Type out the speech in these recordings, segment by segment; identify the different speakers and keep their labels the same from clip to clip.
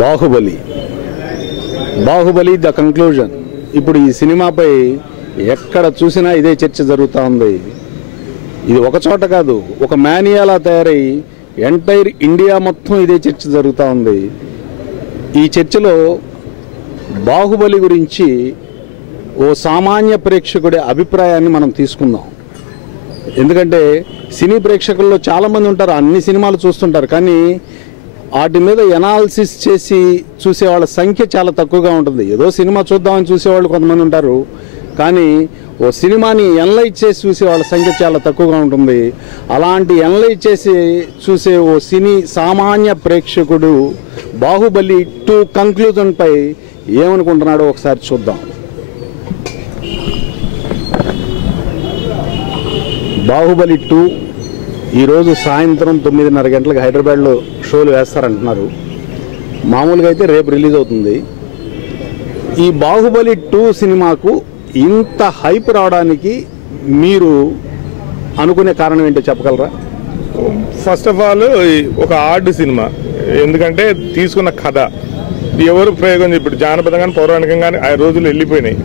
Speaker 1: Baahubali. Baahubali the conclusion ఇప్పుడు ఈ సినిమాపై ఎక్కడ చూసినా ఇదే చర్చ జరుగుతూ ఉంది. ఇది ఒక చోట కాదు ఒక మానియాలా తయారై ఎంటైర్ ఇండియా మొత్తం ఇదే చర్చ జరుగుతూ ఉంది. ఈ చర్చలో బాహుబలి గురించి ఓ సామాన్య ప్రేక్షకుడి అభిప్రాయాన్ని మనం తీసుకుందాం. ఎందుకంటే సినీ ప్రేక్షకుల్లో చాలామంది ఉంటారు అన్ని సినిమాలు చూస్తుంటారు కానీ వాటి మీద ఎనాలిసిస్ చేసి చూసేవాళ్ళ సంఖ్య చాలా తక్కువగా ఉంటుంది. ఏదో సినిమా చూద్దామని చూసేవాళ్ళు కొంతమంది ఉంటారు. కానీ ఓ సినిమాని ఎనలైజ్ చేసి చూసే వాళ్ళ సంఖ్య చాలా తక్కువగా ఉంటుంది. అలాంటి ఎనలైజ్ చేసి చూసే ఓ సినీ సామాన్య ప్రేక్షకుడు బాహుబలి టూ కంక్లూజన్పై ఏమనుకుంటున్నాడో ఒకసారి చూద్దాం. బాహుబలి టూ ఈరోజు సాయంత్రం తొమ్మిదిన్నర గంటలకు హైదరాబాద్లో షోలు వేస్తారంటున్నారు. మామూలుగా అయితే రేపు రిలీజ్ అవుతుంది. ఈ బాహుబలి టూ సినిమాకు ఇంత హైప్ రావడానికి మీరు అనుకునే కారణం ఏంటో చెప్పగలరా?
Speaker 2: ఫస్ట్ ఆఫ్ ఆల్ ఒక ఆర్డ్ సినిమా. ఎందుకంటే తీసుకున్న కథ. ఎవరు ప్రయోగం ఇప్పుడు జానపదం కానీ పౌరాణికం కానీ ఆ రోజులు వెళ్ళిపోయినాయి.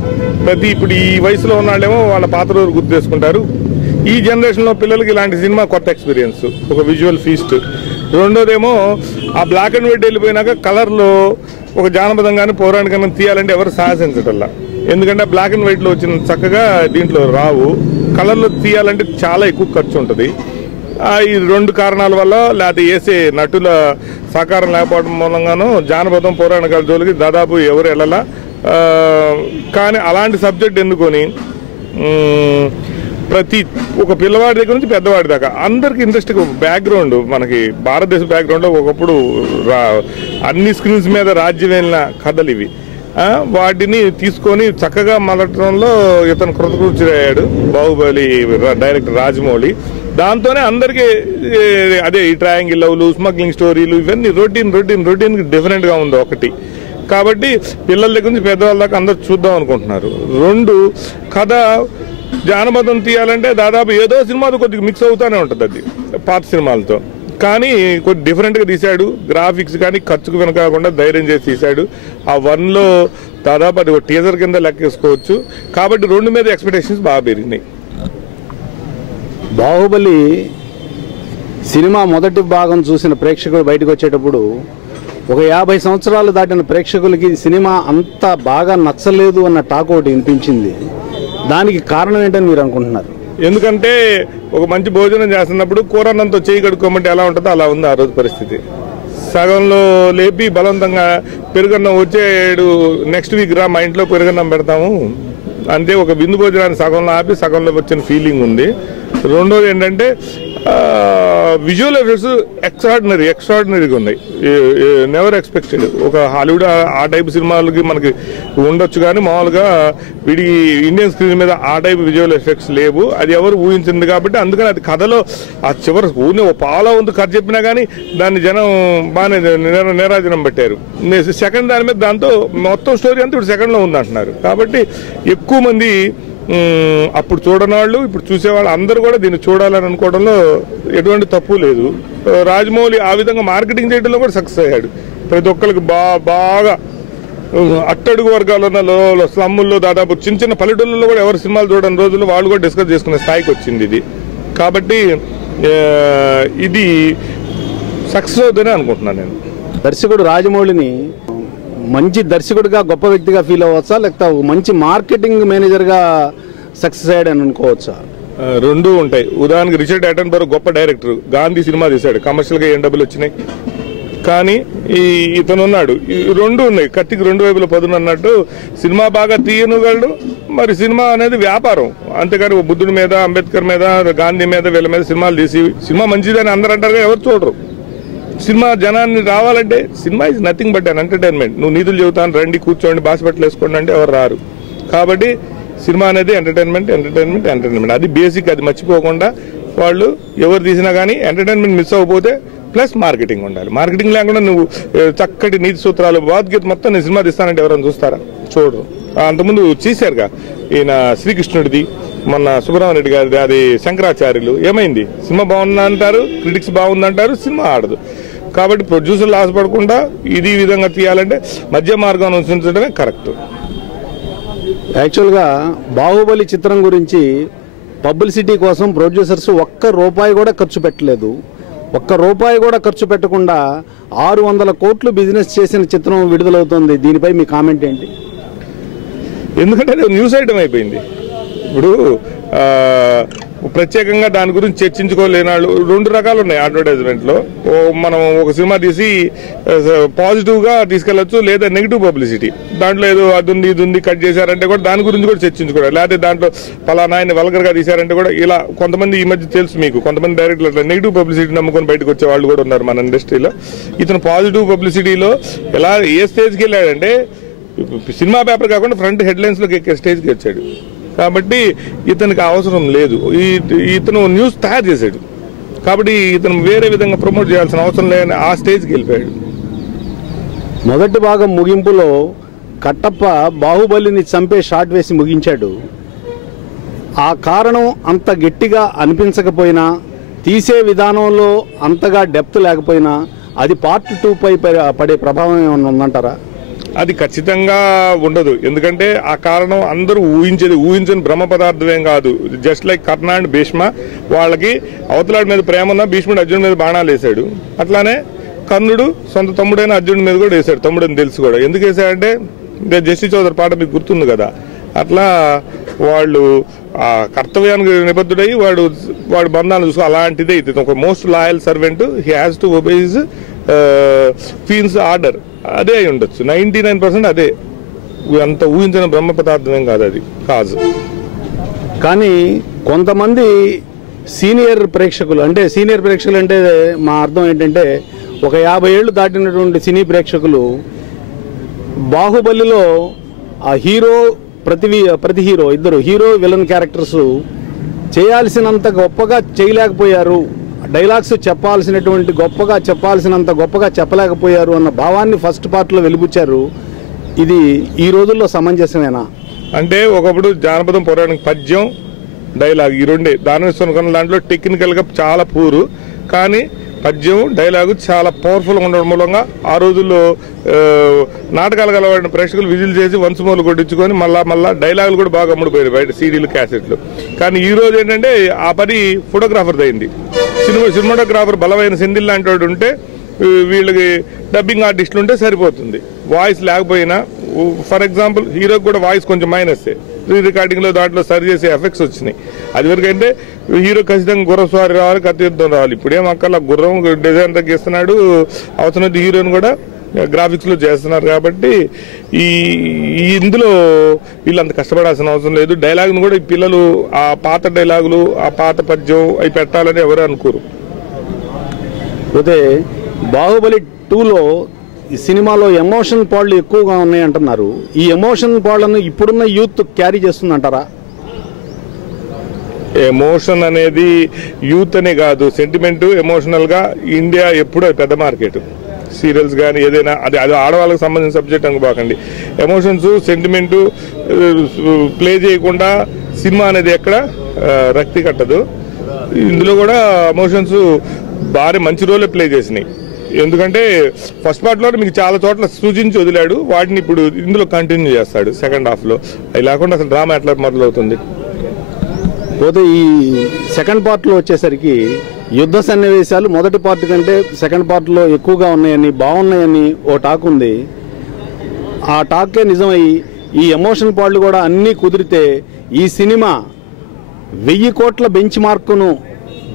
Speaker 2: ప్రతి ఇప్పుడు ఈ వయసులో ఉన్నాళ్ళేమో వాళ్ళ పాత రోజు గుర్తు చేసుకుంటారు. ఈ జనరేషన్లో పిల్లలకి ఇలాంటి సినిమా కొత్త ఎక్స్పీరియన్స్. ఒక విజువల్ ఫీస్ట్. రెండోదేమో ఆ బ్లాక్ అండ్ వైట్ వెళ్ళిపోయినాక కలర్లో ఒక జానపదం కానీ పౌరాణికం తీయాలంటే ఎవరు సాహసించటల్లా. ఎందుకంటే బ్లాక్ అండ్ వైట్లో వచ్చిన చక్కగా దీంట్లో రావు. కలర్లో తీయాలంటే చాలా ఎక్కువ ఖర్చు ఉంటుంది. ఈ రెండు కారణాల వల్ల లేకపోతే వేసే నటుల సహకారం లేకపోవడం మూలంగాను జానపదం పౌరాణికాల జోలికి దాదాపు ఎవరు వెళ్ళాల. కానీ అలాంటి సబ్జెక్ట్ ఎందుకొని ప్రతి ఒక పిల్లవాడి దగ్గర నుంచి పెద్దవాడి దాకా. అందరికి ఇంట్రెస్ట్ బ్యాక్గ్రౌండ్ మనకి భారతదేశ బ్యాక్గ్రౌండ్లో ఒకప్పుడు అన్ని స్క్రీన్స్ మీద రాజ్యం వెళ్ళిన కథలు ఇవి. వాటిని తీసుకొని చక్కగా మలటంలో ఇతను కృతకృత్యుడయ్యాడు బాహుబలి డైరెక్టర్ రాజమౌళి. దాంతోనే అందరికీ అదే ఈ ట్రయాంగిల్ లవ్లు స్మగ్లింగ్ స్టోరీలు ఇవన్నీ రొటీన్ రొటీన్ రొటీన్కి డిఫరెంట్గా ఉంది ఒకటి. కాబట్టి పిల్లల దగ్గర నుంచి పెద్దవాళ్ళ దాకా అందరు చూద్దాం అనుకుంటున్నారు. రెండు కథ జానపదం తీయాలంటే దాదాపు ఏదో సినిమాతో కొద్దిగా మిక్స్ అవుతానే ఉంటుంది అది పాత సినిమాలతో. కానీ కొద్ది డిఫరెంట్గా తీశాడు గ్రాఫిక్స్ కానీ ఖర్చుకు వెనకాకుండా ధైర్యం చేసి తీశాడు. ఆ వన్లో దాదాపు అది ఒక టీజర్ కింద లెక్కేసుకోవచ్చు. కాబట్టి రెండు మీద ఎక్స్పెక్టేషన్స్ బాగా పెరిగినాయి.
Speaker 1: బాహుబలి సినిమా మొదటి భాగం చూసిన ప్రేక్షకులు బయటకు వచ్చేటప్పుడు ఒక యాభై సంవత్సరాలు దాటిన ప్రేక్షకులకి సినిమా అంత బాగా నచ్చలేదు అన్న టాక్ ఒకటి వినిపించింది. దానికి కారణం ఏంటని మీరు అనుకుంటున్నారు?
Speaker 2: ఎందుకంటే ఒక మంచి భోజనం చేస్తున్నప్పుడు కూర అన్నంతో చేయి కడుక్కోమంటే ఎలా ఉంటుందో అలా ఉంది ఆ రోజు పరిస్థితి. సగంలో లేపి బలవంతంగా పెరుగన్నం వచ్చేడు నెక్స్ట్ వీక్ రా మా ఇంట్లో పెరుగన్నం పెడతాము. అంటే ఒక విందు భోజనాన్ని సగంలో ఆపి సగంలో వచ్చిన ఫీలింగ్ ఉంది. రెండోది ఏంటంటే విజువల్ ఎఫెక్ట్స్ ఎక్స్ట్రాడినరీ ఎక్స్ట్రాడినరీగా ఉన్నాయి. నెవర్ ఎక్స్పెక్టెడ్ ఒక హాలీవుడ్ ఆ- ఆ టైప్ సినిమాలకి మనకి ఉండొచ్చు కానీ మామూలుగా వీడి ఇండియన్ స్క్రీన్ మీద ఆ టైప్ విజువల్ ఎఫెక్ట్స్ లేవు. అది ఎవరు ఊహించింది కాబట్టి అందుకని అది కథలో ఆ చివరి ఊరిని ఓ పాల ఉంది కథ చెప్పినా కానీ దాన్ని జనం బాగానే నిరాజనం పెట్టారు. సెకండ్ దాని మీద దాంతో మొత్తం స్టోరీ అంతా ఇప్పుడు సెకండ్లో ఉంది అంటున్నారు కాబట్టి ఎక్కువ మంది అప్పుడు చూడనాళ్ళు ఇప్పుడు చూసేవాళ్ళు అందరూ కూడా దీన్ని చూడాలని అనుకోవడంలో ఎటువంటి తప్పు లేదు. రాజమౌళి ఆ విధంగా మార్కెటింగ్ చేయడంలో కూడా సక్సెస్ అయ్యాడు. ప్రతి ఒక్కరికి బా బాగా అట్టడుగు వర్గాల్లో లో- స్లమ్ముల్లో దాదాపు చిన్న చిన్న పల్లెటూళ్ళలో కూడా ఎవరు సినిమాలు చూడని రోజుల్లో వాళ్ళు కూడా డిస్కస్ చేసుకునే స్థాయికి వచ్చింది ఇది. కాబట్టి ఇది సక్సెస్ అవుతుందని అనుకుంటున్నాను నేను.
Speaker 1: దర్శకుడు రాజమౌళిని మంచి దర్శకుడిగా గొప్ప వ్యక్తిగా ఫీల్ అవ్వచ్చా? లేకపోతే మంచి మార్కెటింగ్ మేనేజర్గా సక్సెస్ అయ్యాడని అనుకోవచ్చా?
Speaker 2: రెండు ఉంటాయి. ఉదాహరణకి రిచర్డ్ అటన్బర్గ్ గొప్ప డైరెక్టర్ గాంధీ సినిమా తీశాడు. కమర్షియల్గా ఏం డబ్బులు వచ్చినాయి. కానీ ఈ ఇతను ఉన్నాడు. రెండు ఉన్నాయి. కత్తికి రెండు వైపుల పదును అన్నట్టు సినిమా బాగా తీయనుగలడు మరి సినిమా అనేది వ్యాపారం. అంతేకాని బుద్ధుడి మీద అంబేద్కర్ మీద గాంధీ మీద వీళ్ళ మీద సినిమాలు తీసి సినిమా మంచిదని అందరూ అంటారు ఎవరు చూడరు. సినిమా జనాన్ని రావాలంటే cinema is nothing but an entertainment నువ్వు నిధులు చెబుతాను రండి కూర్చోండి బాసిపట్లు వేసుకోండి అంటే ఎవరు రారు. కాబట్టి సినిమా అనేది ఎంటర్టైన్మెంట్ ఎంటర్టైన్మెంట్ ఎంటర్టైన్మెంట్ అది బేసిక్ అది మర్చిపోకుండా వాళ్ళు ఎవరు తీసినా కానీ ఎంటర్టైన్మెంట్ మిస్ అవ్వకపోతే ప్లస్ మార్కెటింగ్ ఉండాలి. మార్కెటింగ్ లేకుండా నువ్వు చక్కటి నీతి సూత్రాలు భగవద్గీత మొత్తం నేను సినిమా తీస్తానంటే ఎవరైనా చూస్తారా? చూడరు. అంతకుముందు చేశారుగా ఈయన శ్రీకృష్ణుడిది. మొన్న సుబ్రహ్మణ్య రెడ్డి గారిది అది శంకరాచార్యులు. ఏమైంది? సినిమా బాగుంది అంటారు క్రిటిక్స్ బాగుంది అంటారు సినిమా ఆడదు. కాబట్టి ప్రొడ్యూసర్లు ఆశపడకుండా ఇది విధంగా తీయాలంటే మధ్య మార్గం అనుసరించడమే కరెక్ట్.
Speaker 1: యాక్చువల్గా బాహుబలి చిత్రం గురించి పబ్లిసిటీ కోసం ప్రొడ్యూసర్స్ ఒక్క రూపాయి కూడా ఖర్చు పెట్టలేదు. ఒక్క రూపాయి కూడా ఖర్చు పెట్టకుండా ఆరు వందల కోట్లు బిజినెస్ చేసిన చిత్రం విడుదలవుతుంది. దీనిపై మీ కామెంట్ ఏంటి?
Speaker 2: ఎందుకంటే అది న్యూస్ ఐటమ్ అయిపోయింది. ఇప్పుడు ప్రత్యేకంగా దాని గురించి చర్చించుకోలేనాళ్ళు. రెండు రకాలు ఉన్నాయి అడ్వర్టైజ్మెంట్లో మనం ఒక సినిమా తీసి పాజిటివ్గా తీసుకెళ్ళొచ్చు లేదా నెగిటివ్ పబ్లిసిటీ దాంట్లో ఏదో అది ఉంది ఇది ఉంది కట్ చేశారంటే కూడా దాని గురించి కూడా చర్చించుకోవాలి. లేకపోతే దాంట్లో పలానా ఆయన వల్గర్గా తీశారంటే కూడా ఇలా కొంతమంది ఈ మధ్య తెలుసు మీకు. కొంతమంది డైరెక్టర్లు అట్లా నెగిటివ్ పబ్లిసిటీ నమ్ముకొని బయటకు వచ్చే వాళ్ళు కూడా ఉన్నారు మన ఇండస్ట్రీలో ఇతను పాజిటివ్ పబ్లిసిటీలో ఎలా ఏ స్టేజ్కి వెళ్ళాడంటే సినిమా పేపర్ కాకుండా ఫ్రంట్ హెడ్లైన్స్లోకి ఎక్కే స్టేజ్కి వచ్చాడు. కాబట్టి ఇతనికి అవసరం లేదు. ఈ- ఇతను న్యూస్ తయారు చేశాడు. కాబట్టి ఇతను వేరే విధంగా ప్రమోట్ చేయాల్సిన అవసరం లేదని ఆ స్టేజ్కి వెళ్ళిపోయాడు.
Speaker 1: మొదటి భాగం ముగింపులో కట్టప్ప బాహుబలిని చంపే షాట్ వేసి ముగించాడు. ఆ కారణం అంత గట్టిగా అనిపించకపోయినా తీసే విధానంలో అంతగా డెప్త్ లేకపోయినా అది పార్ట్ టూ పై పడే ప్రభావం ఏమైనా ఉందంటారా?
Speaker 2: అది ఖచ్చితంగా ఉండదు. ఎందుకంటే ఆ కారణం అందరూ ఊహించేది ఊహించని బ్రహ్మ పదార్థమేం కాదు. Just like Karna and Bhishma వాళ్ళకి అవతలాడి మీద ప్రేమ ఉన్న భీష్ముడు అర్జునుడి మీద బాణాలు వేశాడు అట్లానే కర్ణుడు సొంత తమ్ముడైన అర్జునుడి మీద కూడా వేశాడు తమ్ముడని తెలుసు కూడా. ఎందుకు వేశాడంటే ఇంకా జస్టి చౌదరి పాట మీకు గుర్తుంది కదా. అట్లా వాళ్ళు ఆ కర్తవ్యానికి నిబద్ధుడై వాడు వాడు బంధాలను చూసుకో అలాంటిదే ఇది. ఒక most loyal servant he has to obey fence order అదే అయి ఉండొచ్చు. నైంటీ నైన్ పర్సెంట్ అదే. అంత ఊహించిన బ్రహ్మ పదార్థం కాదు అది. కాజు.
Speaker 1: కానీ కొంతమంది సీనియర్ ప్రేక్షకులు అంటే సీనియర్ ప్రేక్షకులు అంటే మా అర్థం ఏంటంటే ఒక యాభై ఏళ్ళు దాటినటువంటి సినీ ప్రేక్షకులు బాహుబలిలో ఆ హీరో ప్రతి ప్రతి హీరో ఇద్దరు హీరో విలన్ క్యారెక్టర్స్ చేయాల్సినంత గొప్పగా చేయలేకపోయారు. డైలాగ్స్ చెప్పాల్సినటువంటి గొప్పగా చెప్పాల్సినంత గొప్పగా చెప్పలేకపోయారు అన్న భావాన్ని ఫస్ట్ పార్ట్లో వెలిబుచ్చారు. ఇది ఈ రోజుల్లో సమంజసమేనా?
Speaker 2: అంటే ఒకప్పుడు జానపదం పౌరాణిక పద్యం డైలాగ్ ఈ రెండే. దానిస్తున్న దాంట్లో టెక్నికల్గా చాలా పూరు కానీ పద్యం డైలాగు చాలా పవర్ఫుల్గా ఉండడం మూలంగా ఆ రోజుల్లో నాటకాలు కలవాడిన ప్రేక్షకులు విజిల్ చేసి వంశమూలు కొట్టించుకొని మళ్ళా మళ్ళా డైలాగులు కూడా బాగా అమ్ముడుపోయారు బయట సీడీలు క్యాసెట్లు. కానీ ఈ రోజు ఏంటంటే ఆ పని ఫోటోగ్రాఫర్ అయింది సినిమా సినిమాటోగ్రాఫర్ బలమైన సింధిల్ లాంటి వాడు ఉంటే వీళ్ళకి డబ్బింగ్ ఆర్టిస్టులు ఉంటే సరిపోతుంది. వాయిస్ లేకపోయినా ఫర్ ఎగ్జాంపుల్ హీరోకి కూడా వాయిస్ కొంచెం మైనస్ రీ రికార్డింగ్లో దాంట్లో సరి చేసే ఎఫెక్ట్స్ వచ్చినాయి. అది వరకు అంటే హీరో ఖచ్చితంగా గుర్రం స్వారి రావాలి కత్తియుద్ధం రావాలి. ఇప్పుడేం అక్కల గుర్రం డిజైన్ తగ్గిస్తున్నాడు అవసరం హీరోని కూడా గ్రాఫిక్స్లో చేస్తున్నారు కాబట్టి ఈ ఇందులో ఇందులో వీళ్ళంత కష్టపడాల్సిన అవసరం లేదు. డైలాగ్ను కూడా ఈ పిల్లలు ఆ పాత డైలాగులు ఆ పాత పద్యం అవి పెట్టాలని ఎవరు అనుకోరు.
Speaker 1: అయితే బాహుబలి టూలో ఈ సినిమాలో ఎమోషన్ పాళ్ళు ఎక్కువగా ఉన్నాయి అంటున్నారు ఈ ఎమోషన్ పాళ్ళను ఇప్పుడున్న యూత్ క్యారీ చేస్తుందంటారా?
Speaker 2: ఎమోషన్ అనేది యూత్ అనే కాదు సెంటిమెంట్ ఎమోషనల్గా ఇండియా ఎప్పుడో పెద్ద మార్కెట్. సీరియల్స్ కానీ ఏదైనా అది అది ఆడవాళ్ళకి సంబంధించిన సబ్జెక్ట్ అనుకోకండి ఎమోషన్స్ సెంటిమెంటు ప్లే చేయకుండా సినిమా అనేది ఎక్కడ రక్తి కట్టదు. ఇందులో కూడా ఎమోషన్స్ భారీ మంచి రోలే ప్లే చేసినాయి. ఎందుకంటే ఫస్ట్ పార్ట్లో మీకు చాలా చోట్ల సూచించి వదిలాడు. వాటిని ఇప్పుడు ఇందులో కంటిన్యూ చేస్తాడు సెకండ్ హాఫ్లో అవి లేకుండా అసలు డ్రామా ఎట్లా మొదలవుతుంది?
Speaker 1: పోతే ఈ సెకండ్ పార్ట్లో వచ్చేసరికి యుద్ధ సన్నివేశాలు మొదటి పార్ట్ కంటే సెకండ్ పార్ట్లో ఎక్కువగా ఉన్నాయని బాగున్నాయని ఓ టాక్ ఉంది. ఆ టాకే నిజమై ఈ ఎమోషన్ పార్ట్లు కూడా అన్నీ కుదిరితే ఈ సినిమా వెయ్యి కోట్ల బెంచ్ మార్కును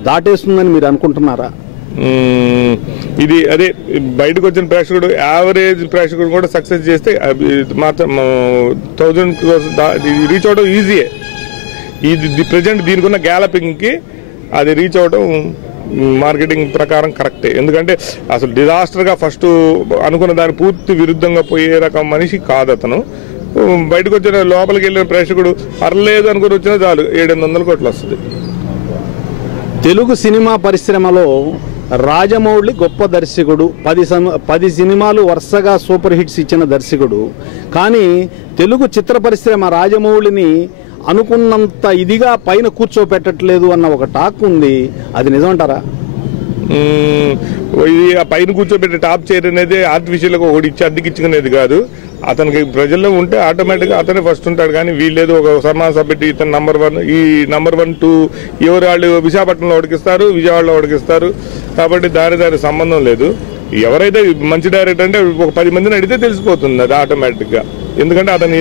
Speaker 1: దాటేస్తుందని మీరు అనుకుంటున్నారా?
Speaker 2: ఇది అదే బయటకు వచ్చిన ప్రేక్షకుడు యావరేజ్ ప్రేక్షకుడు కూడా సక్సెస్ చేస్తే మాత్రం థౌజండ్ రీచ్ అవడం ఈజీయే ఇది ప్రజెంట్ దీనికి గ్యాలపింగ్కి అది రీచ్ అవడం మార్కెటింగ్ ప్రకారం కరెక్టే ఎందుకంటే అసలు డిజాస్టర్గా ఫస్ట్ అనుకున్న దాని పూర్తి విరుద్ధంగా పోయే రకం మనిషి కాదు అతను. బయటకు వచ్చిన లోపలికి వెళ్ళిన ప్రేక్షకుడు పర్లేదు అనుకుని వచ్చిన చాలు ఏడెనిమిది వందల కోట్లు వస్తుంది.
Speaker 1: తెలుగు సినిమా పరిశ్రమలో రాజమౌళి గొప్ప దర్శకుడు. పది పది సినిమాలు వరుసగా సూపర్ హిట్స్ ఇచ్చిన దర్శకుడు. కానీ తెలుగు చిత్ర పరిశ్రమ రాజమౌళిని అనుకున్నంత ఇదిగా పైన కూర్చోపెట్టట్లేదు అన్న ఒక టాక్ ఉంది. అది నిజమంటారా
Speaker 2: ఇది ఆ పైన కూర్చోబెట్టే టాప్ చైర్ అనేది ఆర్టిఫిషియల్గా ఒకటి ఇచ్చి అద్దెకిచ్చుకునేది కాదు. అతనికి ప్రజల్లో ఉంటే ఆటోమేటిక్గా అతనే ఫస్ట్ ఉంటాడు. కానీ వీళ్ళేదో ఒక సన్మాన సభ్యుడి ఇతను నంబర్ వన్ ఈ నంబర్ వన్ టూ ఎవరు వాళ్ళు విశాఖపట్నంలో ఉడికిస్తారు విజయవాడలో ఉడికిస్తారు. కాబట్టి దాని దాని సంబంధం లేదు. ఎవరైతే మంచి డైరెక్టర్ అంటే ఒక పది మందిని అడిగితే తెలిసిపోతుంది అది ఆటోమేటిక్గా ఎందుకంటే అతని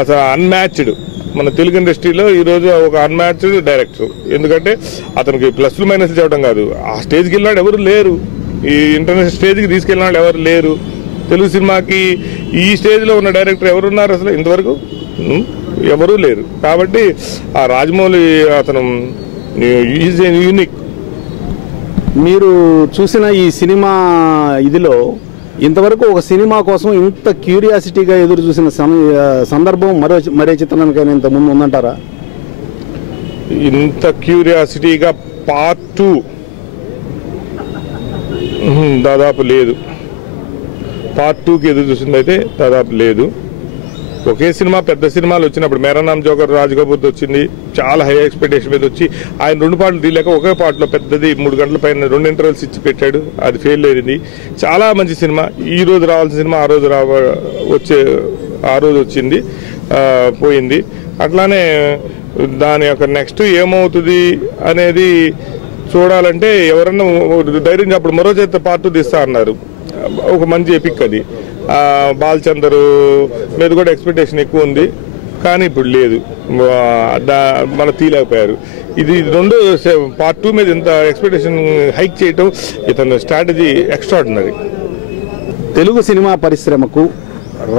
Speaker 2: అసలు అన్మ్యాచ్డ్ మన తెలుగు ఇండస్ట్రీలో ఈరోజు ఒక అన్మ్యాచ్డ్ డైరెక్టర్ ఎందుకంటే అతనికి ప్లస్లు మైనస్ చెప్పడం కాదు. ఆ స్టేజ్కి వెళ్ళినాడు ఎవరు లేరు. ఈ ఇంటర్నేషనల్ స్టేజ్కి తీసుకెళ్ళిన వాళ్ళు ఎవరు లేరు. తెలుగు సినిమాకి ఈ స్టేజ్లో ఉన్న డైరెక్టర్ ఎవరున్నారు అసలు ఇంతవరకు? ఎవరూ లేరు. కాబట్టి ఆ రాజమౌళి అతను ఈజ్ యూనిక్.
Speaker 1: మీరు చూసిన ఈ సినిమా ఇదిలో ఇంతవరకు ఒక సినిమా కోసం ఇంత క్యూరియాసిటీగా ఎదురు చూసిన సందర్భం మరో మరే చిత్రానికైనా ఇంత ముందు ఉందంటారా?
Speaker 2: ఇంత క్యూరియాసిటీగా పార్ట్ టూ. దాదాపు లేదు. పార్ట్ టూకి ఎదురు చూసింది అయితే దాదాపు లేదు. ఒకే సినిమా పెద్ద సినిమాలు వచ్చినప్పుడు మేరానామ్ జోకర్ రాజ్ కపూర్ వచ్చింది. చాలా హై ఎక్స్పెక్టేషన్ మీద వచ్చి ఆయన రెండు పాటలు తీయలేక ఒకే పాటలో పెద్దది మూడు గంటల పైన రెండు ఇంటర్వెల్స్ ఇచ్చి పెట్టాడు. అది ఫెయిల్ అయింది. చాలా మంచి సినిమా. ఈ రోజు రావాల్సిన సినిమా ఆ రోజు రావ వచ్చే ఆ రోజు వచ్చింది. పోయింది. అట్లానే దాని యొక్క నెక్స్ట్ ఏమవుతుంది అనేది చూడాలంటే ఎవరన్నా ధైర్యం చెప్పడం. మరో చేత పార్ట్ తీస్తా అన్నారు. ఒక మంచి ఎపిక్ అది. బాలచందర్ మీద కూడా ఎక్స్పెక్టేషన్ ఎక్కువ ఉంది. కానీ ఇప్పుడు లేదు. మన తీయలేకపోయారు. ఇది రెండు పార్ట్ టూ మీద ఇంత ఎక్స్పెక్టేషన్ హైక్ చేయటం ఇతని స్ట్రాటజీ ఎక్స్ట్రాడినరీ
Speaker 1: తెలుగు సినిమా పరిశ్రమకు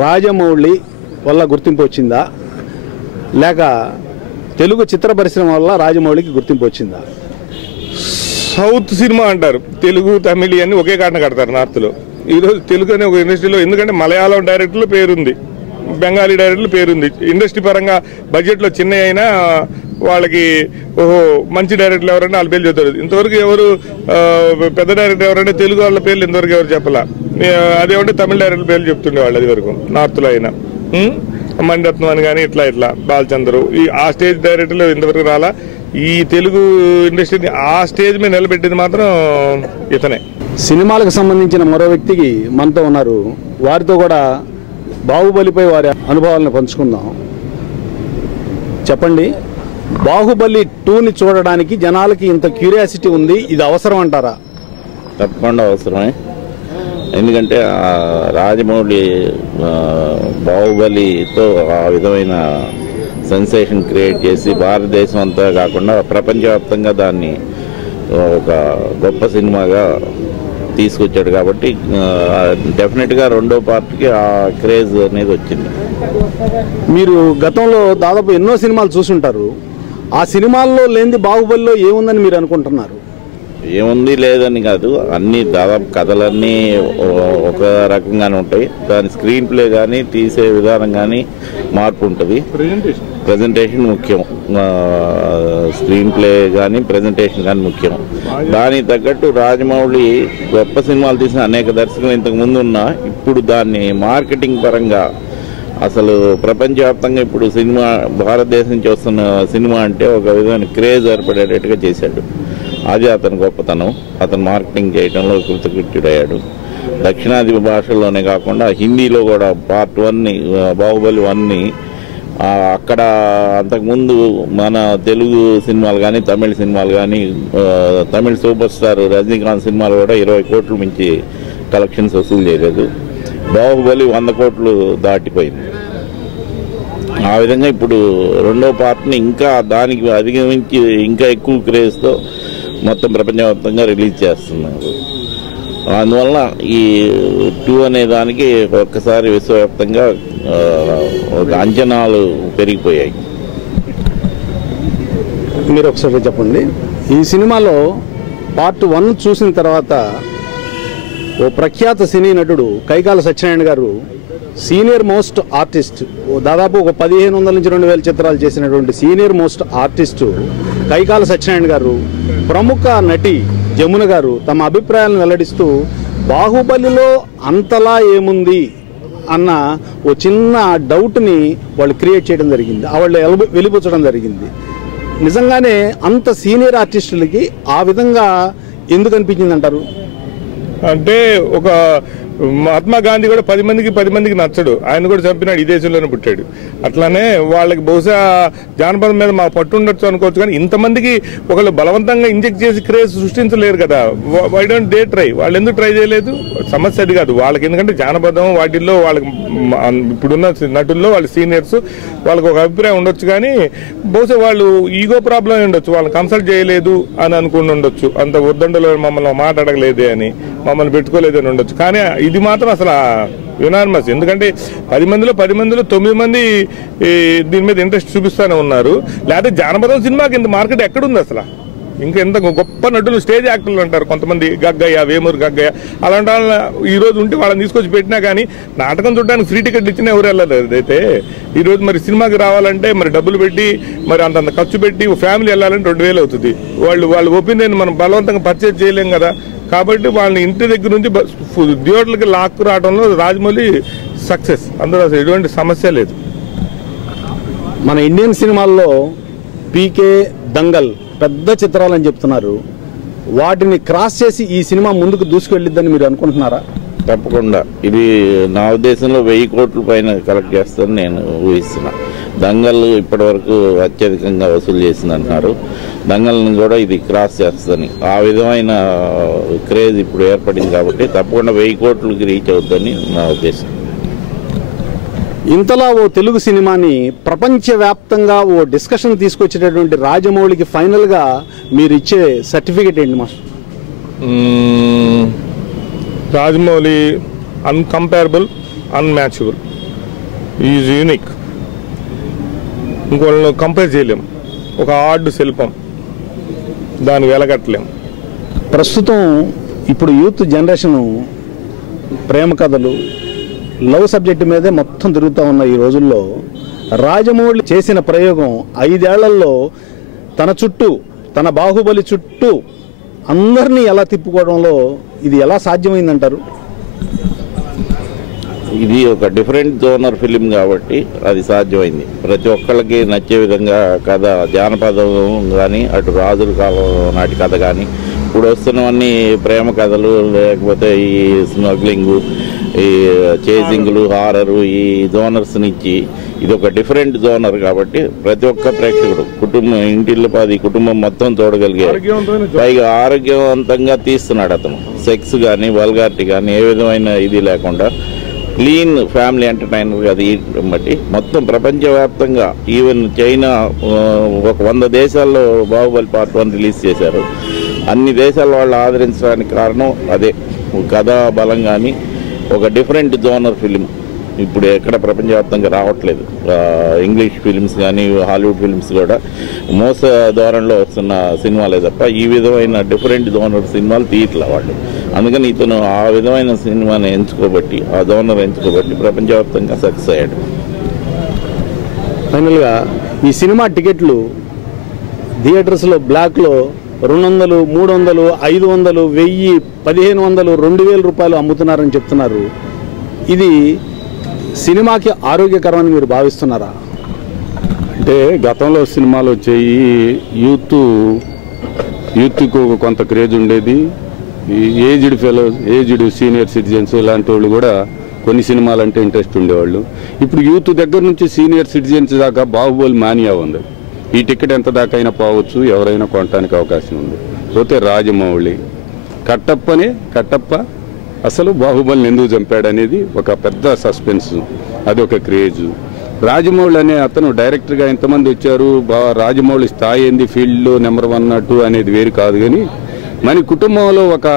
Speaker 1: రాజమౌళి వల్ల గుర్తింపు వచ్చిందా? లేక తెలుగు చిత్ర పరిశ్రమ వల్ల రాజమౌళికి గుర్తింపు వచ్చిందా?
Speaker 2: సౌత్ సినిమా అంటారు. తెలుగు తమిళ అని ఒకే కారణం కడతారు నార్త్లో. ఈరోజు తెలుగు అనే ఒక ఇండస్ట్రీలో ఎందుకంటే మలయాళం డైరెక్టర్లు పేరుంది బెంగాలీ డైరెక్టర్లు పేరుంది. ఇండస్ట్రీ పరంగా బడ్జెట్లో చిన్న అయినా వాళ్ళకి ఓహో మంచి డైరెక్టర్లు ఎవరైనా వాళ్ళ పేర్లు చెప్తారు. ఇంతవరకు ఎవరు పెద్ద డైరెక్టర్ ఎవరంటే తెలుగు వాళ్ళ పేర్లు ఇంతవరకు ఎవరు చెప్పలా. అదేమంటే తమిళ డైరెక్టర్ పేర్లు చెప్తుండే వాళ్ళు అది వరకు నార్త్లో అయినా. మణిరత్నం అని కానీ ఇట్లా ఇట్లా బాలచంద్రు. ఈ ఆ స్టేజ్ డైరెక్టర్లు ఇంతవరకు రాలా. ఈ తెలుగు ఇండస్ట్రీని ఆ స్టేజ్ మీద నిలబెట్టింది మాత్రం ఇతనే.
Speaker 1: సినిమాలకు సంబంధించిన మరో వ్యక్తికి మనతో ఉన్నారు. వారితో కూడా బాహుబలిపై వారి అనుభవాలను పంచుకుందాం. చెప్పండి. బాహుబలి టూని చూడడానికి జనాలకి ఇంత క్యూరియాసిటీ ఉంది ఇది అవసరం అంటారా?
Speaker 3: తప్పకుండా అవసరమే. ఎందుకంటే రాజమౌళి బాహుబలితో ఆ విధమైన సెన్సేషన్ క్రియేట్ చేసి భారతదేశం అంతా కాకుండా ప్రపంచవ్యాప్తంగా దాన్ని ఒక గొప్ప సినిమాగా తీసుకొచ్చాడు కాబట్టి డెఫినెట్గా రెండో పార్టీకి ఆ క్రేజ్ అనేది వచ్చింది.
Speaker 1: మీరు గతంలో దాదాపు ఎన్నో సినిమాలు చూసుంటారు. ఆ సినిమాల్లో లేనిది బాహుబలిలో ఏముందని మీరు అనుకుంటున్నారు?
Speaker 3: ఏముంది లేదని కాదు అన్ని దాదాపు కథలన్నీ ఒక రకంగానే ఉంటాయి. దాని స్క్రీన్ ప్లే కానీ తీసే విధానం కానీ మార్పు ఉంటుంది. ప్రజెంటేషన్ ముఖ్యం. స్క్రీన్ ప్లే కానీ ప్రజెంటేషన్ కానీ ముఖ్యం. దానికి తగ్గట్టు రాజమౌళి గొప్ప సినిమాలు తీసిన అనేక దర్శకులు ఇంతకు ముందు ఉన్నా ఇప్పుడు దాన్ని మార్కెటింగ్ పరంగా అసలు ప్రపంచవ్యాప్తంగా ఇప్పుడు సినిమా భారతదేశం నుంచి వస్తున్న సినిమా అంటే ఒక విధమైన క్రేజ్ ఏర్పడేటట్టుగా చేశాడు. అది అతని గొప్పతనం. అతను మార్కెటింగ్ చేయడంలో కృతకృత్యుడయ్యాడు దక్షిణాది భాషల్లోనే కాకుండా హిందీలో కూడా పార్ట్ వన్ని బాహుబలి వన్ని అక్కడ అంతకుముందు మన తెలుగు సినిమాలు కానీ తమిళ సినిమాలు కానీ తమిళ సూపర్ స్టార్ రజనీకాంత్ సినిమాలు కూడా ఇరవై కోట్లు మించి కలెక్షన్స్ వసూలు చేయలేదు. బాహుబలి వంద కోట్లు దాటిపోయింది. ఆ విధంగా ఇప్పుడు రెండో పార్ట్ని ఇంకా దానికి అధిగమించి ఇంకా ఎక్కువ క్రేజ్తో మొత్తం ప్రపంచవ్యాప్తంగా రిలీజ్ చేస్తున్నారు. అందువల్ల ఈ టూ అనే దానికి ఒక్కసారి విశ్వవ్యాప్తంగా ఒక అంచనాలు పెరిగిపోయాయి.
Speaker 1: మీరు ఒకసారి చెప్పండి. ఈ సినిమాలో పార్ట్ వన్ చూసిన తర్వాత ఓ ప్రఖ్యాత సినీ నటుడు కైకాల సత్యనారాయణ గారు సీనియర్ మోస్ట్ ఆర్టిస్ట్ ఓ దాదాపు ఒక పదిహేను వందల నుంచి రెండు వేల చిత్రాలు చేసినటువంటి senior most artist Kaikala Satyanarayana garu ప్రముఖ నటి జమున గారు తమ అభిప్రాయాలను వెల్లడిస్తూ బాహుబలిలో అంతలా ఏముంది? అన్న ఓ చిన్న డౌట్ని వాళ్ళు క్రియేట్ చేయడం జరిగింది. వాళ్ళు ఎలబ- వెలిపుచ్చడం జరిగింది. నిజంగానే అంత సీనియర్ ఆర్టిస్టులకి ఆ విధంగా ఎందుకు అనిపించింది అంటారు
Speaker 2: అంటే ఒక మహాత్మా గాంధీ కూడా పది మందికి పది మందికి నచ్చడు. ఆయన కూడా చంపినాడు ఈ దేశంలోనే పుట్టాడు. అట్లానే వాళ్ళకి బహుశా జానపదం మీద మా పట్టు ఉండొచ్చు అనుకోవచ్చు కానీ ఇంతమందికి ఒకళ్ళు బలవంతంగా ఇంజెక్ట్ చేసి క్రేజ్ సృష్టించలేరు కదా. వై డోంట్ దే ట్రై వాళ్ళు ఎందుకు ట్రై చేయలేదు? సమస్య అది కాదు. వాళ్ళకి ఎందుకంటే జానపదం వాటిల్లో వాళ్ళకి ఇప్పుడున్న నటుల్లో వాళ్ళ సీనియర్స్ వాళ్ళకి ఒక అభిప్రాయం ఉండొచ్చు కానీ బహుశా వాళ్ళు ఈగో ప్రాబ్లం ఉండొచ్చు. వాళ్ళని కన్సల్ట్ చేయలేదు అని అనుకుని ఉండొచ్చు. అంత ఉద్దండలో మమ్మల్ని మాట్లాడగలేదే అని మమ్మల్ని పెట్టుకోలేదు అని ఉండొచ్చు. కానీ ఇది మాత్రం అసలు యునానిమస్ ఎందుకంటే పది మందిలో పది మందిలో తొమ్మిది మంది దీని మీద ఇంట్రెస్ట్ చూపిస్తూనే ఉన్నారు. లేకపోతే జానపదం సినిమాకి ఇంత మార్కెట్ ఎక్కడుంది అసలు? ఇంకా ఎంత గొప్ప నటులు స్టేజ్ యాక్టర్లు అంటారు కొంతమంది. గగ్గయ్య వేమూరు గగ్గయ్య. అలాంటి వాళ్ళ ఈ రోజు ఉంటే వాళ్ళని తీసుకొచ్చి పెట్టినా కానీ నాటకం చూడడానికి ఫ్రీ టికెట్లు ఇచ్చినా ఎవరు వెళ్ళలేదు. అయితే ఈరోజు మరి సినిమాకి రావాలంటే మరి డబ్బులు పెట్టి మరి అంతంత ఖర్చు పెట్టి ఫ్యామిలీ వెళ్ళాలంటే రెండు వేలు అవుతుంది. వాళ్ళు వాళ్ళ ఒపీనియన్ మనం బలవంతంగా పర్చేజ్ చేయలేం కదా. కాబట్టి వాళ్ళని ఇంటి దగ్గర నుంచి థియేటర్లకి లాక్కు రావడంలో రాజమౌళి సక్సెస్. అందులో అసలు ఎటువంటి సమస్య లేదు.
Speaker 1: మన ఇండియన్ సినిమాల్లో పీకే దంగల్ పెద్ద చిత్రాలని చెప్తున్నారు. వాటిని క్రాస్ చేసి ఈ సినిమా ముందుకు దూసుకెళ్ళిద్దని మీరు అనుకుంటున్నారా?
Speaker 3: తప్పకుండా. ఇది నా ఉద్దేశంలో వెయ్యి కోట్ల పైన కలెక్ట్ చేస్తుందని నేను ఊహిస్తున్నా. దంగల్ ఇప్పటి వరకు అత్యధికంగా వసూలు చేసింది అంటున్నారు దంగల్ని కూడా ఇది క్రాస్ చేస్తుందని. ఆ విధమైన క్రేజ్ ఇప్పుడు ఏర్పడింది కాబట్టి తప్పకుండా వెయ్యి కోట్లకి రీచ్ అవుతుందని నా ఉద్దేశం.
Speaker 1: ఇంతలా ఓ తెలుగు సినిమాని ప్రపంచవ్యాప్తంగా ఓ డిస్కషన్ తీసుకొచ్చేటటువంటి రాజమౌళికి ఫైనల్గా మీరు ఇచ్చే సర్టిఫికేట్ ఏంటి master.
Speaker 2: Rajamouli uncomparable unmatchable. Is unique ఇంకోళ్ళని compare చేయలేం. ఒక ఆర్డ్ శిల్పం. దాన్ని వెలగట్టలేం.
Speaker 1: ప్రస్తుతం ఇప్పుడు యూత్ జనరేషన్ ప్రేమ కథలు లవ్ సబ్జెక్ట్ మీదే మొత్తం తిరుగుతూ ఉన్న ఈ రోజుల్లో రాజమౌళి చేసిన ప్రయోగం ఐదేళ్ళలో తన చుట్టూ తన బాహుబలి చుట్టూ అందరినీ ఎలా తిప్పుకోవడంలో ఇది ఎలా సాధ్యమైందంటారు?
Speaker 3: ఇది ఒక డిఫరెంట్ జోనర్ ఫిలిం కాబట్టి అది సాధ్యమైంది. ప్రతి ఒక్కళ్ళకి నచ్చే విధంగా కథ జానపదం కానీ అటు రాజుల కాలం నాటి కథ కానీ ఇప్పుడు వస్తున్నవన్నీ ప్రేమ కథలు లేకపోతే ఈ స్మగ్లింగ్ ఈ చేజింగ్లు హారరు ఈ జోనర్స్ నుంచి ఇది ఒక డిఫరెంట్ జోనర్ కాబట్టి ప్రతి ఒక్క ప్రేక్షకుడు కుటుంబం ఇంటిల్లి పది కుటుంబం మొత్తం చూడగలిగే పైగా ఆరోగ్యవంతంగా తీస్తున్నాడు అతను. సెక్స్ కానీ వల్గారిటీ కానీ ఏ విధమైన ఇది లేకుండా క్లీన్ ఫ్యామిలీ ఎంటర్టైనర్ అది బట్టి మొత్తం ప్రపంచవ్యాప్తంగా ఈవెన్ చైనా ఒక వంద దేశాల్లో బాహుబలి పార్ట్ వన్ రిలీజ్ చేశారు. అన్ని దేశాల వాళ్ళు ఆదరించడానికి కారణం అదే. కథా బలం కానీ ఒక డిఫరెంట్ జోనర్ ఫిలిం. ఇప్పుడు ఎక్కడ ప్రపంచవ్యాప్తంగా రావట్లేదు. ఇంగ్లీష్ ఫిలిమ్స్ కానీ హాలీవుడ్ ఫిలిమ్స్ కూడా మోస ధోరణిలో వస్తున్న సినిమాలే తప్ప ఈ విధమైన డిఫరెంట్ ధోనర్ సినిమాలు తీయట్లే వాళ్ళు. అందుకని ఇతను ఆ విధమైన సినిమాని ఎంచుకోబట్టి ఆ ధోనర్ ఎంచుకోబట్టి ప్రపంచవ్యాప్తంగా సక్సెస్ అయ్యాడు.
Speaker 1: ఫైనల్గా ఈ సినిమా టికెట్లు థియేటర్స్లో బ్లాక్లో రెండు వందలు మూడు వందలు ఐదు వందలు వెయ్యి పదిహేను వందలు రెండు వేల రూపాయలు అమ్ముతున్నారని చెప్తున్నారు. ఇది సినిమాకి ఆరోగ్యకరమని మీరు భావిస్తున్నారా?
Speaker 4: అంటే గతంలో సినిమాలు వచ్చేయి యూత్ యూత్కు కొంత క్రేజ్ ఉండేది. ఈ aged fellows aged senior citizens ఇలాంటి వాళ్ళు కూడా కొన్ని సినిమాలు అంటే ఇంట్రెస్ట్ ఉండేవాళ్ళు. ఇప్పుడు యూత్ దగ్గర నుంచి సీనియర్ సిటిజన్స్ దాకా బాహుబలి మానియా ఉంది. ఈ టికెట్ ఎంత దాకా అయినా పోవచ్చు ఎవరైనా కొనడానికి అవకాశం ఉంది. పోతే రాజమౌళి కట్టప్పని కట్టప్ప అసలు బాహుబలిని ఎందుకు చంపాడనేది ఒక పెద్ద సస్పెన్స్. అది ఒక క్రేజ్. రాజమౌళి అనే అతను డైరెక్టర్గా ఎంతమంది వచ్చారు? బా రాజమౌళి స్థాయి ఏంది? ఫీల్డ్లో నెంబర్ వన్ టూ అనేది వేరు కాదు కానీ మన కుటుంబంలో ఒక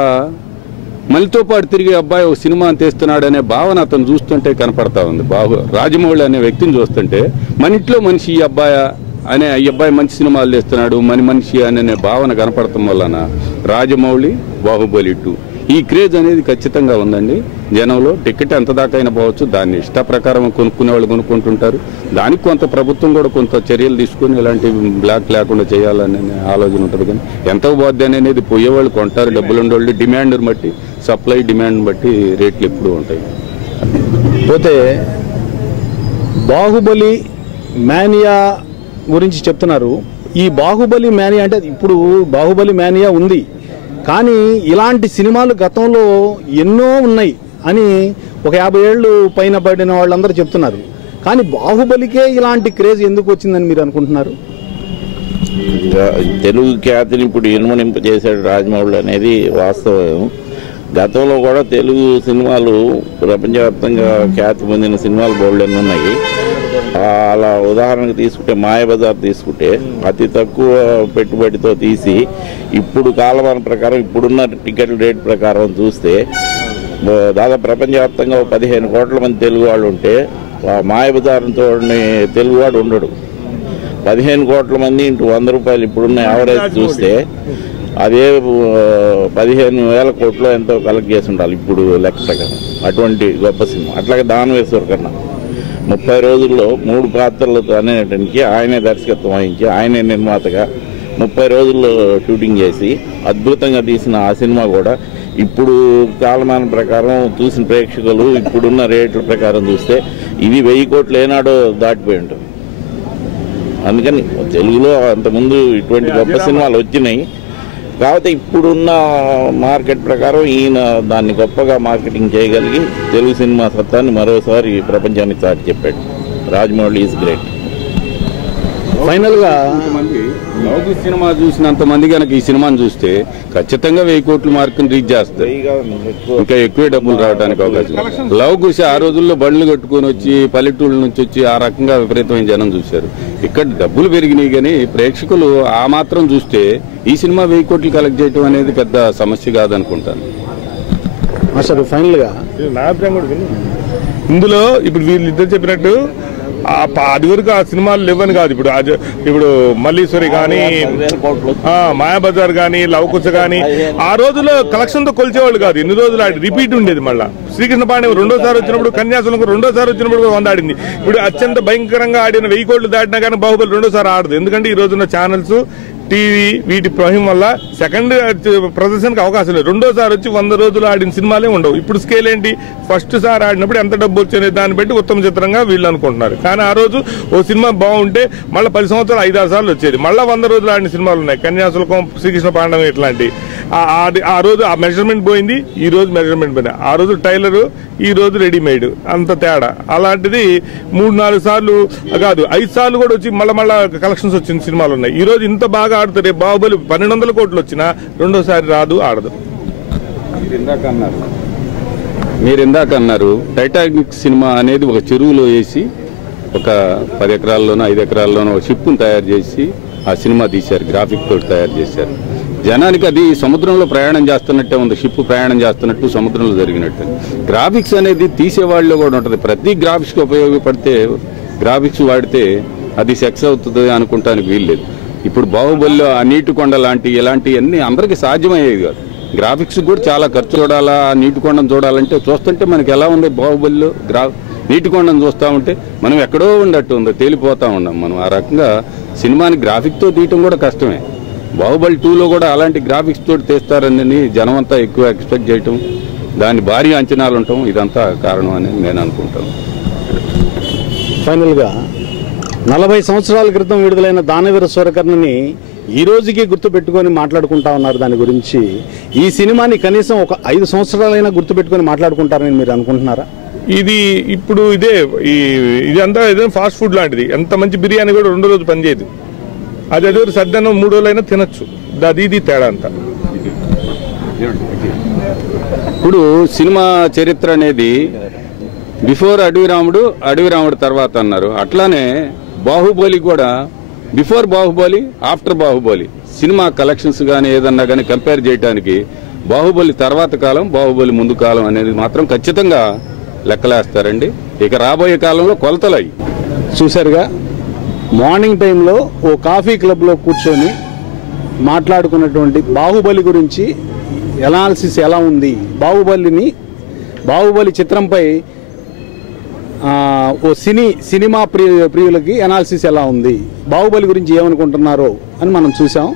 Speaker 4: మలితో పాటు తిరిగే అబ్బాయి ఒక సినిమా తీస్తున్నాడు అనే భావన అతను చూస్తుంటే కనపడతా ఉంది. బాహు రాజమౌళి అనే వ్యక్తిని చూస్తుంటే మన ఇంట్లో మనిషి ఈ అబ్బాయా? అనే ఈ అబ్బాయి మంచి సినిమాలు తీస్తున్నాడు మన మనిషి అనే భావన కనపడటం వలన రాజమౌళి బాహుబలి టూ ఈ క్రేజ్ అనేది ఖచ్చితంగా ఉందండి. జనంలో టికెట్ ఎంత దాకా అయినా పోవచ్చు. దాన్ని ఇష్ట ప్రకారం కొనుక్కునే వాళ్ళు కొనుక్కుంటుంటారు. దానికి కొంత ప్రభుత్వం కూడా కొంత చర్యలు తీసుకుని ఇలాంటి బ్లాక్ లేకుండా చేయాలనే ఆలోచన ఉంటుంది కానీ ఎంత పోద్ది అనేది పోయేవాళ్ళు కొంటారు. డబ్బులు ఉండేవాళ్ళు డిమాండ్ని బట్టి సప్లై డిమాండ్ బట్టి రేట్లు ఎప్పుడూ ఉంటాయి.
Speaker 1: పోతే బాహుబలి మేనియా గురించి చెప్తున్నారు. ఈ బాహుబలి మేనియా అంటే ఇప్పుడు బాహుబలి మేనియా ఉంది. కానీ ఇలాంటి సినిమాలు గతంలో ఎన్నో ఉన్నాయి అని ఒక యాభై ఏళ్ళు పైన పడిన వాళ్ళందరూ చెప్తున్నారు. కానీ బాహుబలికే ఇలాంటి క్రేజ్ ఎందుకు వచ్చిందని మీరు అనుకుంటున్నారు?
Speaker 3: తెలుగు ఖ్యాతిని ఇప్పుడు ఇనుమనింప చేశాడు రాజమౌళి అనేది వాస్తవం. గతంలో కూడా తెలుగు సినిమాలు ప్రపంచవ్యాప్తంగా ఖ్యాతి పొందిన సినిమాలు బోల్డ్ ఉన్నాయి. అలా ఉదాహరణకు తీసుకుంటే మాయబజార్ తీసుకుంటే అతి తక్కువ పెట్టుబడితో తీసి ఇప్పుడు కాలమాన ప్రకారం ఇప్పుడున్న టికెట్ రేట్ ప్రకారం చూస్తే దాదాపు ప్రపంచవ్యాప్తంగా పదిహేను కోట్ల మంది తెలుగు వాళ్ళు ఉంటే ఆ మాయబజార్తో తెలుగువాడు ఉండడు. పదిహేను కోట్ల మంది ఇంటూ వంద రూపాయలు ఇప్పుడున్న యావరేజ్ చూస్తే అదే పదిహేను వేల కోట్లు ఎంతో కలెక్ట్ చేసి ఉండాలి ఇప్పుడు లెక్క ప్రకారం. అటువంటి గొప్ప సినిమా. అట్లాగే దానవేశ్వర కన్నా. ముప్పై రోజుల్లో మూడు పాత్రలతో అనేటానికి ఆయనే దర్శకత్వం వహించి ఆయనే నిర్మాతగా ముప్పై రోజుల్లో షూటింగ్ చేసి అద్భుతంగా తీసిన ఆ సినిమా కూడా. ఇప్పుడు కాలమాన ప్రకారం చూసిన ప్రేక్షకులు ఇప్పుడున్న రేట్ల ప్రకారం చూస్తే ఇది వెయ్యి కోట్లు ఏనాడో దాటిపోయి ఉంటుంది. అందుకని తెలుగులో అంతకుముందు ఇటువంటి గొప్ప సినిమాలు వచ్చినాయి. కాకపోతే ఇప్పుడున్న మార్కెట్ ప్రకారం ఈయన దాన్ని గొప్పగా మార్కెటింగ్ చేయగలిగి తెలుగు సినిమా సత్తాన్ని మరోసారి ప్రపంచానికి చాటి చెప్పాడు. Rajamouli is great.
Speaker 1: ఫైనల్గా
Speaker 4: కొంతమంది లౌకి సినిమా చూసినంత మంది కనుక ఈ సినిమాని చూస్తే ఖచ్చితంగా వెయ్యి కోట్ల మార్కుని రీచ్ చేస్తారు. ఇంకా ఎక్కువే డబ్బులు రావడానికి అవకాశం లవ్ కుషి ఆ రోజుల్లో బండ్లు కట్టుకొని వచ్చి పల్లెటూళ్ళ నుంచి వచ్చి ఆ రకంగా విపరీతమైన జనం చూశారు. ఇక్కడ డబ్బులు పెరిగినాయి కానీ ప్రేక్షకులు ఆ మాత్రం చూస్తే ఈ సినిమా వెయ్యి కోట్లు కలెక్ట్ చేయడం అనేది పెద్ద సమస్య కాదనుకుంటాను.
Speaker 1: ఫైనల్గా
Speaker 2: కూడా విను. ఇందులో ఇప్పుడు వీళ్ళిద్దరు చెప్పినట్టు అది వరకు ఆ సినిమాలు లేవని కాదు. ఇప్పుడు ఇప్పుడు మల్లీశ్వరి కానీ మాయాబజార్ కానీ లవకుశ కానీ ఆ రోజుల్లో కలెక్షన్తో కొలిచేవాళ్ళు కాదు. ఎన్ని రోజులు ఆడి రిపీట్ ఉండేది మళ్ళా. శ్రీకృష్ణ పాండే రెండోసారి వచ్చినప్పుడు కన్యాశులకు రెండోసారి వచ్చినప్పుడు కూడా వంద ఆడింది. ఇప్పుడు అత్యంత భయంకరంగా ఆడిన వెయ్యి కోట్లు దాటినా కానీ బాహుబలి రెండోసారి ఆడదు. ఎందుకంటే ఈ రోజున ఛానల్స్ టీవీ వీటి ప్రహిం వల్ల సెకండ్ ప్రదర్శనకు అవకాశం లేదు. రెండోసారి వచ్చి వంద రోజులు ఆడిన సినిమాలే ఉండవు. ఇప్పుడు స్కేల్ ఏంటి? ఫస్ట్ సారి ఆడినప్పుడు ఎంత డబ్బు వచ్చింది దాన్ని బట్టి ఉత్తమ చిత్రంగా వీళ్ళు అనుకుంటున్నారు. కానీ ఆ రోజు ఓ సినిమా బాగుంటే మళ్ళీ పది సంవత్సరాలు ఐదారు సార్లు వచ్చేది. మళ్ళీ వంద రోజులు ఆడిన సినిమాలు ఉన్నాయి. కన్యాశుల్కం శ్రీకృష్ణ పాండవం ఇట్లాంటి. ఆ- ఆ- రోజు ఆ మెజర్మెంట్ పోయింది. ఈ రోజు మెజర్మెంట్ పోయింది. ఆ రోజు టైలరు ఈ రోజు రెడీమేడ్ అంత తేడా. అలాంటిది మూడు నాలుగు సార్లు కాదు ఐదు సార్లు కూడా వచ్చి మళ్ళీ మళ్ళీ కలెక్షన్స్ వచ్చిన సినిమాలు ఉన్నాయి. ఈ రోజు ఇంత బాగా ఆడుతారు రేపు బాహుబలి పన్నెండు వందల కోట్లు వచ్చినా రెండోసారి రాదు ఆడదు.
Speaker 4: మీరు ఇందాక అన్నారు మీరు ఇందాక అన్నారు టైటానిక్ సినిమా అనేది ఒక చెరువులో వేసి ఒక పది ఎకరాల్లోనో ఐదు ఎకరాల్లోనో ఒక షిప్ను తయారు చేసి ఆ సినిమా తీశారు గ్రాఫిక్ తోటి తయారు చేశారు. జనానికి అది సముద్రంలో ప్రయాణం చేస్తున్నట్టే ఉంది షిప్ ప్రయాణం చేస్తున్నట్టు సముద్రంలో జరిగినట్టు. గ్రాఫిక్స్ అనేది తీసేవాళ్ళు కూడా ఉంటుంది. ప్రతి గ్రాఫిక్స్కి ఉపయోగపడితే గ్రాఫిక్స్ వాడితే అది సెక్స్ అవుతుంది అనుకుంటానికి వీల్లేదు. ఇప్పుడు బాహుబలిలో ఆ నీటి కొండ లాంటి ఇలాంటివన్నీ అందరికీ సాధ్యమయ్యేది కాదు. గ్రాఫిక్స్ కూడా చాలా ఖర్చు చూడాలా ఆ నీటి కొండను చూడాలంటే చూస్తుంటే మనకి ఎలా ఉంది బాహుబలిలో గ్రా నీటి కొండను చూస్తూ ఉంటే మనం ఎక్కడో ఉండట్టు ఉందో తేలిపోతూ ఉన్నాం మనం. ఆ రకంగా సినిమాని గ్రాఫిక్తో తీయటం కూడా కష్టమే. బాహుబలి టూలో కూడా అలాంటి గ్రాఫిక్స్ తోటి తీస్తారని జనం అంతా ఎక్కువ ఎక్స్పెక్ట్ చేయటం దాని భారీ అంచనాలు ఉండటం ఇదంతా కారణం అని నేను అనుకుంటాను.
Speaker 1: ఫైనల్గా నలభై సంవత్సరాల క్రితం విడుదలైన దానవీర స్వరకర్ణని ఈ రోజుకి గుర్తు పెట్టుకొని మాట్లాడుకుంటా ఉన్నారు దాని గురించి. ఈ సినిమాని కనీసం ఒక ఐదు సంవత్సరాలైనా గుర్తు పెట్టుకొని మాట్లాడుకుంటారని మీరు అనుకుంటున్నారా?
Speaker 2: ఇది ఇప్పుడు ఇదే ఈ ఇది అంతా ఏదైనా ఫాస్ట్ ఫుడ్ లాంటిది. ఎంత మంచి బిర్యానీ కూడా రెండో రోజు పనిచేయదు. అది అదే సద్దన్నం మూడు రోజులైనా తినొచ్చు. అది ఇది తేడా అంతా.
Speaker 4: ఇప్పుడు సినిమా చరిత్ర అనేది బిఫోర్ అడవి రాముడు అడవి రాముడు తర్వాత అన్నారు. అట్లానే బాహుబలి కూడా before Baahubali after Baahubali cinema collections కానీ ఏదన్నా కానీ కంపేర్ చేయడానికి బాహుబలి తర్వాత కాలం బాహుబలి ముందు కాలం అనేది మాత్రం ఖచ్చితంగా లెక్కలేస్తారండి. ఇక రాబోయే కాలంలో కొలతలు.
Speaker 1: చూసారుగా మార్నింగ్ టైంలో ఓ కాఫీ క్లబ్లో కూర్చొని మాట్లాడుకున్నటువంటి బాహుబలి గురించి ఎనాలిసిస్ ఎలా ఉంది? బాహుబలిని బాహుబలి చిత్రంపై ఓ సినీ సినిమా ప్రియ ప్రియులకి ఎనాలిసిస్ ఎలా ఉంది? బాహుబలి గురించి ఏమనుకుంటున్నారో అని మనం చూసాం